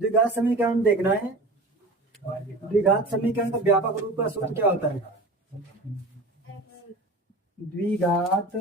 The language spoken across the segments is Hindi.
द्विघात समीकरण देखना है। द्विघात समीकरण का व्यापक रूप का सूत्र क्या होता है? द्विघात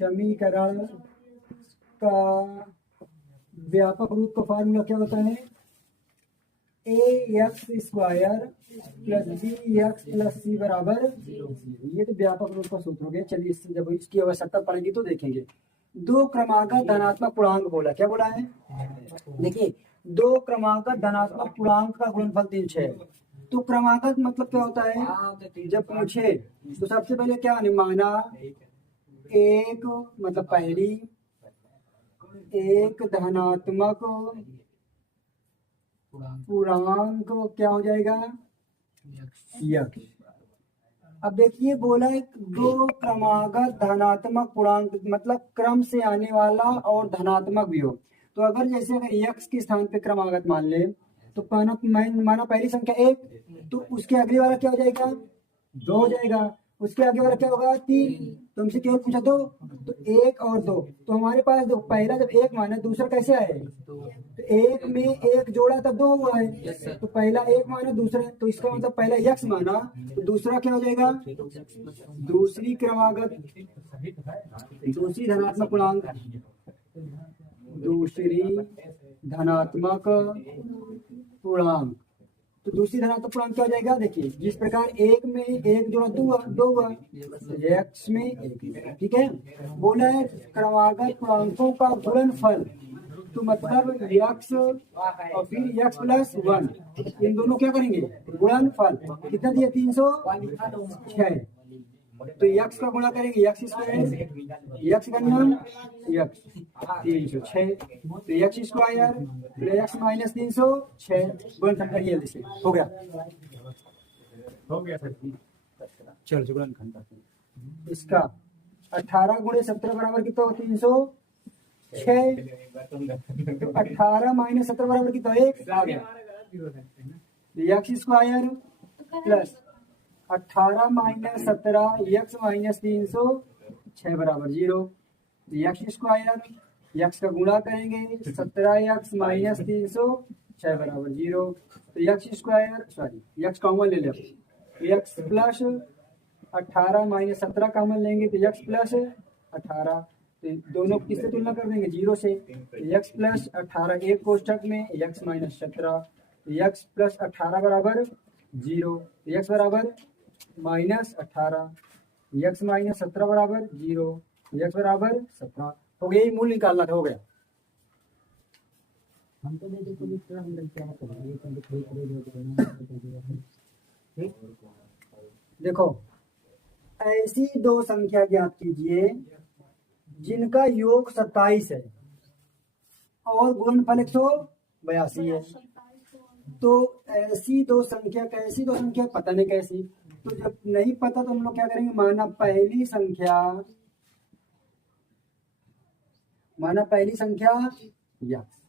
समीकरण का व्यापक रूप का फॉर्मूला क्या होता है? ax² प्लस bx+c बराबर 0। ये तो व्यापक रूप का सूत्र हो गया। चलिए इससे जब इसकी आवश्यकता पड़ेगी तो देखेंगे। दो क्रमागत धनात्मक पूर्णांक बोला, क्या बोला है? देखिए, दो क्रमागत धनात्मक पूर्णांक का गुणनफल 3/6। तो क्रमागत मतलब क्या होता है? जब पूछे तो सबसे पहले क्या माना? एक मतलब पहली एक धनात्मक पूर्णांक क्या हो जाएगा? यक्ष। अब देखिए बोला है दो क्रमागत धनात्मक पूर्णांक मतलब क्रम से आने वाला और धनात्मक भी हो। तो अगर जैसे अगर यक्ष के स्थान पे क्रमागत मान ले तो माना पहली संख्या 1, तो उसके अगले वाला क्या हो जाएगा? 2 हो जाएगा। उसके आगे वाला क्या होगा? 3। तुमसे केवल पूछा 2, तो 1 और 2। तो हमारे पास दो, पहला जब 1 माना दूसरा कैसे आए? तो 1 में 1 जोड़ा तब 2 हुआ है। तो पहला 1 माना दूसरा, तो इसका मतलब पहला यक्ष माना तो दूसरा क्या हो जाएगा? दूसरी क्रमागत दूसरी धनात्मक पूर्णांक दूसरी धनात्मक पूर्णांक। तो दूसरी धनात्मक पूर्णांक क्या हो जाएगा? देखिए जिस प्रकार 1 में 1 जोड़ा 2 हुआ, यक्ष में 1। ठीक है, बोला है क्रमागत पूर्णांकों का गुणनफल। तो मतलब यक्ष और फिर यक्ष प्लस 1, इन दोनों क्या करेंगे? गुणनफल। कितना दिया? 306। तो यक्ष का गुणा करेंगे यक्ष स्क्वायर, यक्ष का नाम यक्ष 306, तो यक्ष स्क्वायर प्लस यक्ष माइनस 306 गुणनखंड करिए। जैसे हो गया सर। चलो गुणनखंड करते हैं। इसका 18 गुणे 17 बराबर कितना? 306। तो 18 माइनस 17 बराबर कितना? 1 आ गया। यक्ष स्क्वायर प्लस 18 माइनस 17 यक्ष माइनस 306 बराबर 0। यक्ष स्क्वायर यक्ष का गुणा करेंगे 17 यक्ष माइनस 306 बराबर 0। तो यक्ष स्क्वायर यक्ष कॉमन ले लें, यक्ष प्लस 18 माइनस 17 कॉमन लेंगे तो यक्ष प्लस 18। तो दोनों किससे तुलना कर देंगे? 0 से। यक्ष प्लस 18 एक कोष्ठक में यक्ष माइनस 17, यक्ष प्लस 18 बराबर 0, यक्ष बराबर माइनस 18, यक्ष माइनस 17 बराबर 0, यक्ष बराबर 17। हो गया, मूल्य निकालना था। हो गया। देखो ऐसी दो संख्या ज्ञात कीजिए जिनका योग 27 है और गुणनफल 182 है। तो ऐसी दो संख्या, कैसी दो संख्या पता नहीं कैसी। तो जब नहीं पता तो हम लोग क्या करेंगे? माना पहली संख्या यक्ष।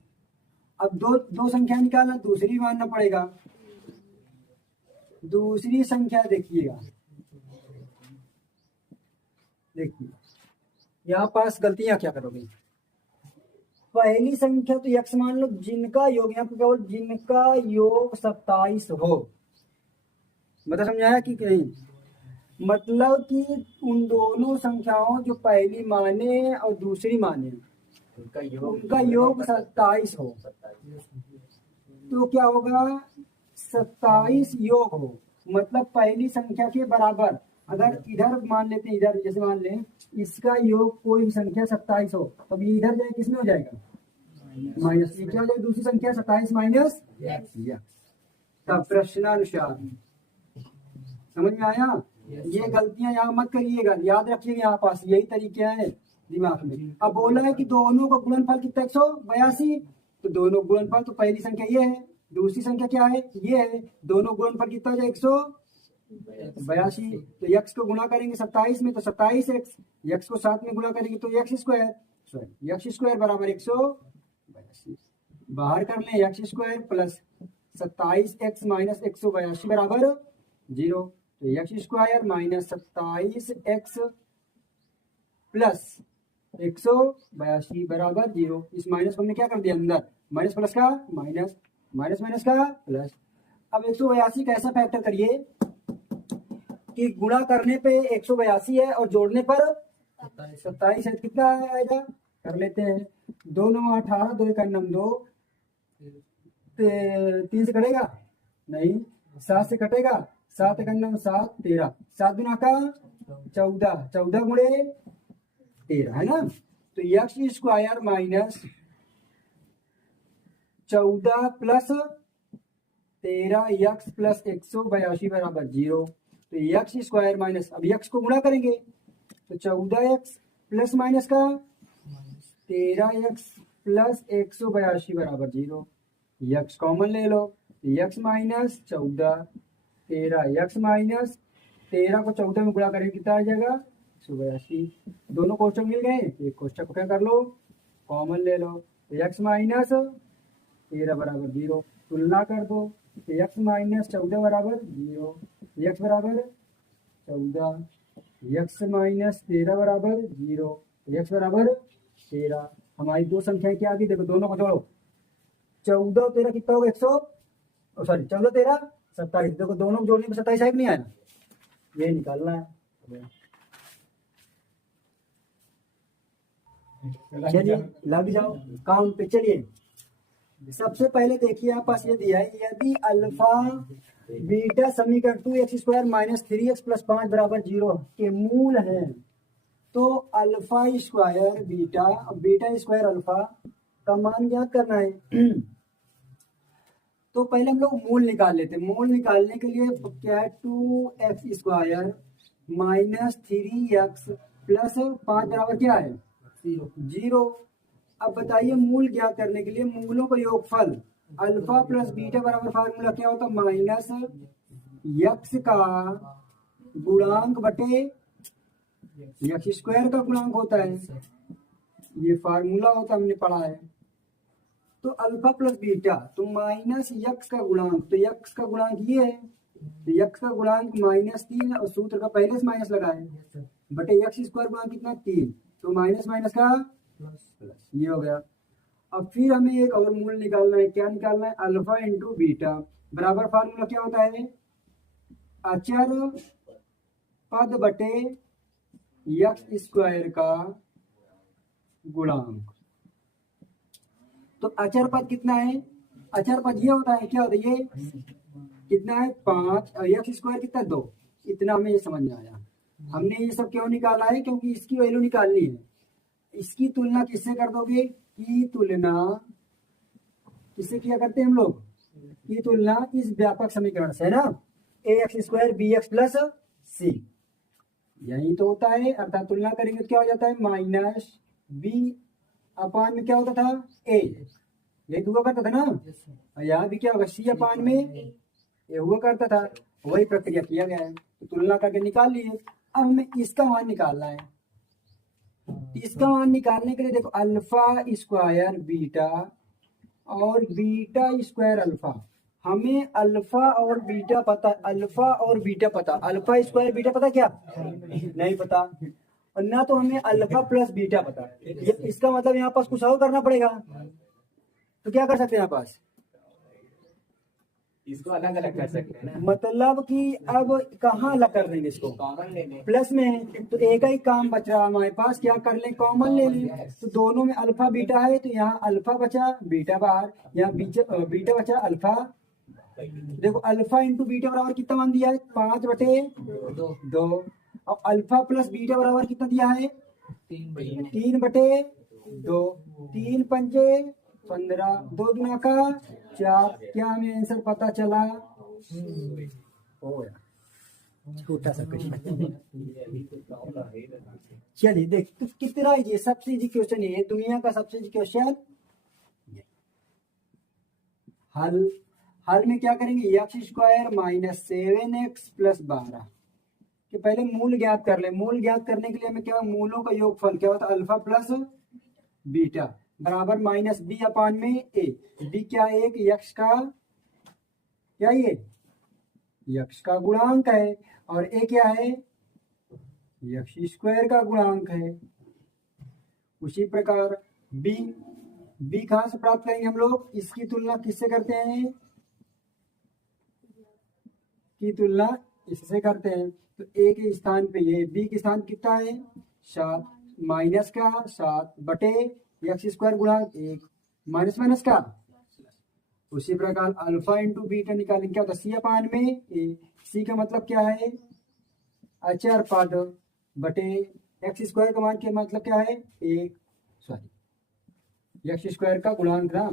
अब दो संख्या निकालना, दूसरी मानना पड़ेगा। दूसरी संख्या देखिएगा, देखिए यहाँ पास गलतियां क्या करोगे? पहली संख्या तो यक्ष मान लो जिनका योग, यहाँ पर केवल जिनका योग 27 हो। मतलब समझाया कि कहीं? मतलब कि उन दोनों संख्याओं जो पहली माने और दूसरी माने उनका योग 27 हो। तो क्या होगा? 27 योग हो, मतलब पहली संख्या के बराबर। अगर इधर मान लेते हैं, इधर जैसे मान लें इसका योग कोई भी संख्या 27 हो, तब ये इधर जाए किसमें हो जाएगा? माइनस। क्या हो जाएगा? दूसरी संख्या 27 माइनस यक्ष। तब प्रश्नानुसार समझ में आया? ये गलतियां यहाँ मत करिएगा, याद रखिएगा। यहाँ पास यही तरीके हैं दिमाग में। अब बोला है कि दोनों का गुणनफल कितना? 182। तो दोनों गुणनफल, तो पहली संख्या ये है, दूसरी संख्या क्या है? ये है। दोनों गुणनफल कितना हो जाए? 182। तो यक्ष को गुणा करेंगे 27 में तो 27 एक्स, यक्ष को 7 में गुणा करेंगे तो यक्ष स्क्वायर बराबर 182। बाहर कर लें, यक्ष स्क्वायर प्लस 27 एक्स माइनस 182 बराबर 0। तो यक्ष स्क्वायर माइनस 27 एक्स प्लस 182 बराबर 0। इस माइनस को हमने क्या कर दिया अंदर, माइनस प्लस का माइनस, माइनस माइनस का प्लस। अब 182 का ऐसा फैक्टर करिए कि गुणा करने पे 182 है और जोड़ने पर 27 है। कितना आएगा कर लेते हैं, 2 9 18, 2 1 9 2, 3 से कटेगा नहीं, 7 से कटेगा, 7 1 9 7, 13, 7 गुना का 14, 14 गुणे 13 है ना। तो x square minus 14 plus 13 x plus 182 बराबर 0। तो एक्स स्क्वायर माइनस, अब एक्स को गुणा करेंगे तो 14 एक्स प्लस माइनस का 13 एक्स प्लस 182 बराबर 0। एक्स कॉमन ले लो, एक्स माइनस 14, 13 एक्स माइनस 13 को 14 में गुणा करेंगे कितना आ जाएगा 182। दोनों क्वेश्चन मिल गए, एक क्वेश्चन को क्या कर लो कॉमन ले लो, एक्स माइनस 13 बराबर 0। तुलना कर दो, एक्स माइनस 14 बराबर 0, एक्स बराबर 14, एक्स माइनस 13 बराबर 0, एक्स बराबर 13। हमारी दो संख्याएं क्या आ गई देखो, दोनों को जोड़ो, 14 और 13 कितना होगा 100, सॉरी 14 13 27। देखो दोनों को जोड़ने में 27 है कि नहीं आया, ये निकालना है। चलिए लग जाओ काम पे। चलिए सबसे पहले देखिए आप पास ये दिया है, यदि अल्फा बीटा समीकरण 2x square minus 3x plus 5 बराबर 0 के मूल हैं, तो alpha square beta, beta square alpha का मान ज्ञात करना है। तो पहले हम लोग मूल निकाल लेते हैं। मूल निकालने के लिए क्या है, 2x square minus 3x plus 5 बराबर क्या है 0। अब बताइए मूल ज्ञात करने के लिए मूलों का योगफल अल्फा प्लस बीटा बराबर फार्मूला क्या होता है, माइनस यक्स का गुणांक बटे यक्स स्क्वायर का गुणांक होता है, ये फार्मूला होता है, हमने पढ़ा है। तो अल्फा प्लस बीटा तो माइनस यक्स का गुणांक, तो यक्स का गुणांक ये है, तो यक्स का गुणांक -3 है और सूत्र का पहले से माइनस लगा है बटे यक्स स्क्वायर गुणांक कितना 3, तो माइनस माइनस का प्लस, ये हो गया। अब फिर हमें एक और मूल निकालना है, क्या निकालना है, अल्फा इंटू बीटा बराबर फार्मूला क्या होता है, अचर पद बटे यक्स स्क्वायर का गुणांक। तो अचर पद कितना है, अचर पद ये होता है, क्या होता है ये कितना है 5 और एक्स स्क्वायर कितना 2। इतना हमें ये समझ में आया। हमने ये सब क्यों निकाला है, क्योंकि इसकी वैल्यू निकालनी है। इसकी तुलना किससे कर दोगे, की तुलना किससे किया करते हैं हम लोग, की तुलना इस व्यापक समीकरण से है ना, A X square B X plus C, यही तो होता है। अर्थात तुलना करेंगे तो क्या हो जाता है, माइनस बी अपान में क्या होता था ए, यही हुआ करता था ना, और यहाँ भी क्या होगा सी अपान में ए हुआ करता था, वही प्रक्रिया किया गया है। तो तुलना करके निकाल लिए। अब हमें इसका मान निकालना है। इसका मान निकालने के लिए देखो अल्फा स्क्वायर बीटा और बीटा स्क्वायर अल्फा, हमें अल्फा और बीटा पता, अल्फा और बीटा पता, अल्फा स्क्वायर बीटा पता क्या नहीं पता, और ना तो हमें अल्फा प्लस बीटा पता। इसका मतलब यहाँ पास कुछ और करना पड़ेगा। तो क्या कर सकते हैं यहाँ पास, इसको अलग अलग कर सकते हैं ना, मतलब कि अब कहाँ अलग कर देंगे इसको, कॉमन ले लें। प्लस में। तो एक ही काम बच रहा हमारे पास, क्या कर लें, कॉमन ले लें। तो दोनों में अल्फा बीटा है, तो यहाँ अल्फा बचा बीटा बाहर, यहाँ बीटा बचा अल्फा। देखो अल्फा इंटू बीटा बराबर कितना मान दिया है 5 बटे 2, और अल्फा प्लस बीटा बराबर कितना दिया है 3 बटे 2, 3 पंजे 15, 2 दुना का 4। क्या हमें आंसर पता चला, छोटा सा क्वेश्चन। चलिए देख तो कितना ये सबसे इजी क्वेश्चन, ये दुनिया का सबसे इजी क्वेश्चन। हल हल में क्या करेंगे, x square minus 7x plus 12 कि पहले मूल ज्ञात कर ले। मूल ज्ञात करने के लिए हमें क्या, मूलों का योगफल क्या होता है अल्फा प्लस बीटा बराबर माइनस बी अपान में ए। बी क्या है, एक यक्स का क्या, ये यक्स का गुणांक है, और ए क्या है यक्स स्क्वायर का गुणांक है। उसी प्रकार बी, बी कहाँ से प्राप्त करेंगे हम लोग? इसकी तुलना किससे करते हैं? की तुलना इससे करते हैं। तो ए के स्थान पे ये, बी के स्थान कितना है? 7 माइनस का 7 बटे एक्स स्क्वायर गुणा 1 माइनस माइनस का। उसी प्रकार अल्फा इंटू बीटा निकालेंगे, क्या होता है? सी अपान में ए। सी का मतलब क्या है? अचर पद बटे एक्स स्क्वायर का मान, के मतलब क्या है? 1 सॉरी एक्स स्क्वायर का गुणांक ना,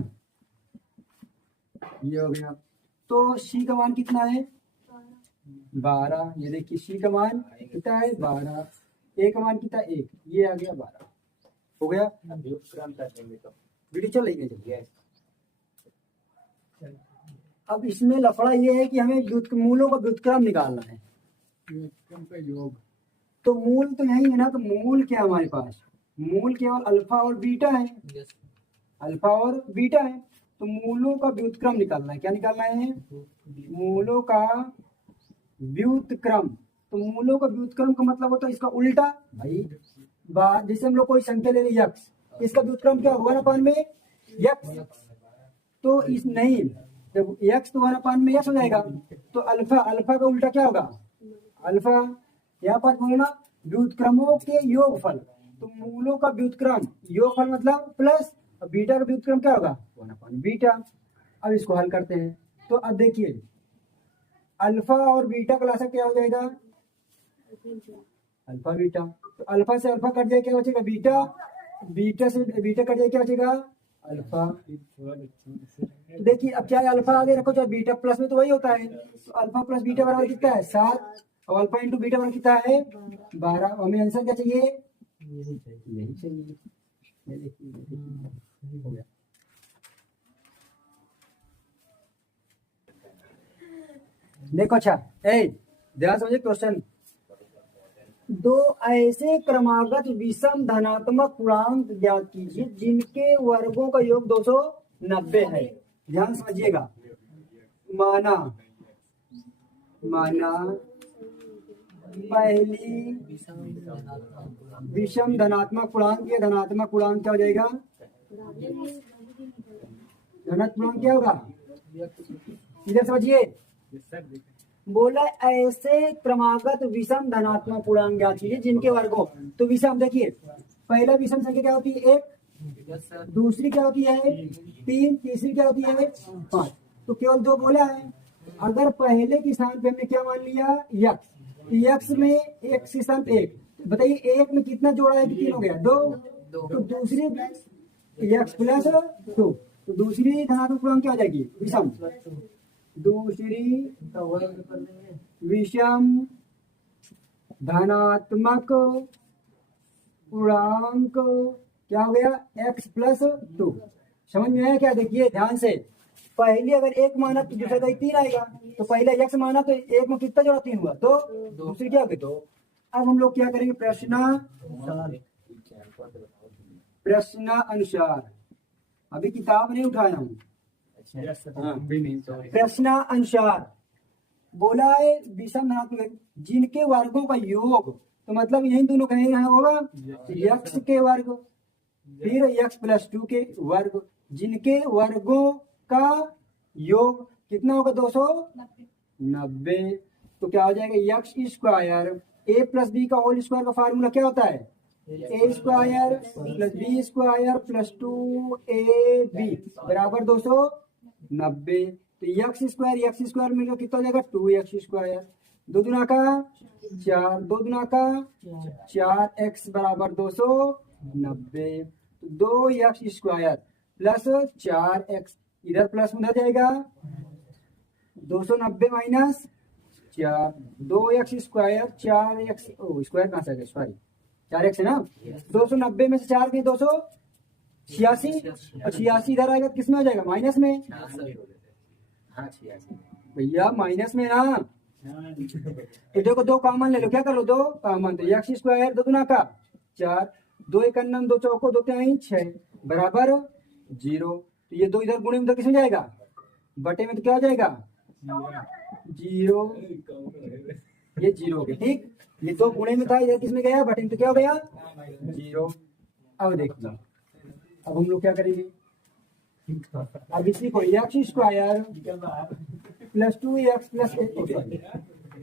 ये हो गया। तो सी का मान कितना है? 12। ये देखिए सी का मान कितना है? 12। ए का मान कितना? 1। ये आ गया 12। हो गया। व्युत्क्रम कर देंगे तो वीडियो चल रही है? यस। अब इसमें लफड़ा ये है कि हमें मूलों का व्युत्क्रम निकालना है। व्युत्क्रम का योग। तो मूल तो यही है ना, तो मूल क्या हमारे पास? मूल केवल अल्फा और बीटा है। अल्फा और बीटा है, तो मूलों का व्युत्क्रम निकालना है। क्या निकालना है? मूलों का व्युत्क्रम। तो मूलों का व्युत्क्रम का मतलब होता है इसका उल्टा भाई। जैसे हम लोग कोई संख्या ले ली यक्स, इसका व्युत्क्रम क्या होगा? 1/n में यक्स। तो इस नहीं, जब यक्स तो 1/n में यक्स हो जाएगा, तो अल्फा, अल्फा का उल्टा क्या होगा? अल्फा। यहाँ पर बोलना व्युत्क्रमों के योगफल। तो मूलों का व्युत्क्रम योगफल मतलब प्लस, और बीटा का व्युत्क्रम क्या होगा? 1/n beta. अब इसको हल करते हैं। तो अब देखिए अल्फा और बीटा का लासा क्या हो जाएगा? Alpha beta. तो अल्फा से अल्फा कट जाए, क्या बचेगा? बीटा। बीटा से बीटा कट जाए, क्या बचेगा? अल्फा। तो देखिए अब क्या है, अल्फा आगे रखो चाहे बीटा, प्लस में तो वही होता है। तो अल्फा प्लस बीटा बराबर कितना है? 7। और अल्फा इंटू बीटा बराबर कितना है? 12। हमें आंसर क्या चाहिए? यही चाहिए। ये देखिए हो गया। देखो अच्छा, ध्यान समझिए क्वेश्चन। दो ऐसे क्रमागत विषम धनात्मक पूर्णांक ज्ञात कीजिए जिनके वर्गों का योग 290 है। ध्यान समझिएगा। माना पहली विषम धनात्मक पूर्णांक या धनात्मक पूर्णांक क्या हो जाएगा? धनात्मक पूर्णांक क्या होगा? इधर समझिए। बोला ऐसे क्रमागत विषम धनात्मक पूर्णांक ज्ञात कीजिए जिनके वर्गों। तो विषम देखिए, पहला विषम संख्या क्या होती है? 1। दूसरी क्या होती है? 3। तीसरी क्या होती है? 5। तो केवल 2 बोला है। अगर पहले के स्थान पे हमने क्या मान लिया? यक्स। यक्स में एक के स्थान 1, बताइए 1 में कितना जोड़ा है कि 3 हो गया? 2। तो दूसरी यक्स प्लस 2, तो दूसरी धनात्मक पूर्णांक क्या हो जाएगी? विषम। दूसरी विषम धनात्मक पूर्णांक क्या हो गया? x plus 2। समझ में आया क्या? देखिए ध्यान से, पहले अगर 1 माना तो दूसरा 3 आएगा। तो पहले x माना तो 1 में कितना जोड़ा? 3 हुआ। तो दूसरी क्या होगी? 2। अब हम लोग क्या करेंगे? प्रश्न अनुसार। अभी किताब नहीं उठाया हूँ। प्रश्न अनुसार बोला है विषम धनात्मक जिनके वर्गों का योग, तो मतलब यही दोनों कहीं होगा यक्स के वर्ग, फिर यक्स प्लस 2 के वर्ग, जिनके वर्गों का योग कितना होगा? 290। तो क्या हो जाएगा? यक्स स्क्वायर ए प्लस बी का होल स्क्वायर का फार्मूला क्या होता है? A square plus B square plus 2ab बराबर 290। तो यक्स स्क्वायर मिलकर कितना हो जाएगा? 2x square. 2 दूना का 4, 2 दूना का 4x बराबर 290। तो 2x स्क्वायर प्लस 4x, इधर प्लस उधर जाएगा, 290 minus 4, 2x square 4x square कहाँ से आ गया? सॉरी 4x है ना। 290 में से 4 के 286, और 86 इधर आएगा किस में हो जाएगा? माइनस में। भैया माइनस में ना। तो देखो 2 कॉमन ले लो, क्या कर लो? 2 कॉमन। तो एक्स स्क्वायर 2 दूना का 4, 2 1 2 चौको 2 3 6 बराबर 0। तो ये 2 इधर गुणे में तो किस में जाएगा? बटे में। तो क्या हो जाएगा? 0। ये 0 हो गया। ठीक, ये 2 गुणे में था, इधर किस में गया? बटे में। तो क्या हो गया? 0। अब देखिए, अब हम लोग क्या करेंगे, अब इसी को x square plus 2x plus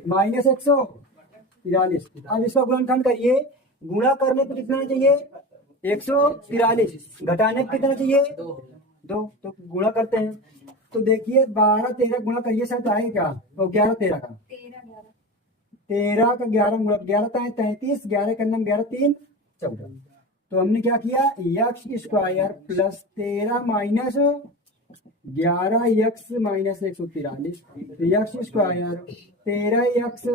minus 143, अब इसका गुणनखंड करिए, गुणा करने पे कितना चाहिए 143, घटाने पे कितना चाहिए 2, तो गुणा करते हैं। तो देखिए 12 13 गुणा करिए, शायद आएगा क्या, तो 11 13 का 13 का 11 गुणा 11 33, 11 का 9 11 3 14। तो हमने क्या किया, x square plus 13 minus 11 x minus 143, x square 13x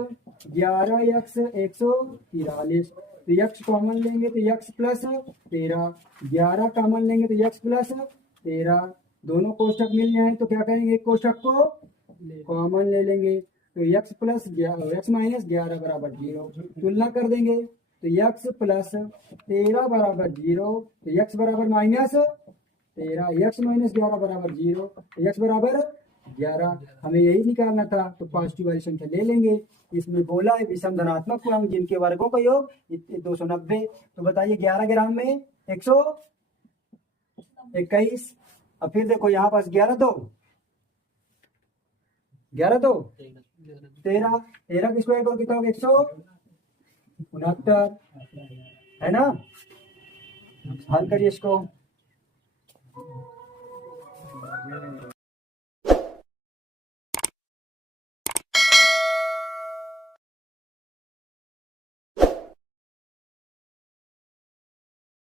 11x 143, तो एक्स कॉमन लेंगे तो एक्स प्लस 13, 11 कॉमन लेंगे तो एक्स प्लस 13, दोनों कोष्ठक मिल जाए तो क्या करेंगे, एक कोष्ठक को कॉमन ले लेंगे, तो x प्लस एक्स माइनस 11 बराबर 0, तुलना कर देंगे तो x प्लस 13 बराबर 0, तो x बराबर माइनस 13, x माइनस 11 बराबर 0, तो x बराबर 11, हमें यही निकालना था, तो पॉजिटिव वाली संख्या ले लेंगे। इसमें बोला है विषम धनात्मक पूर्णांक जिनके वर्गों का योग 290, तो बताइए 11 ग्राम में 121। अब फिर देखो यहाँ पास 11 2 13, 13 की स्क्वायर करो कितना होगा 169, है ना। हल करिए इसको।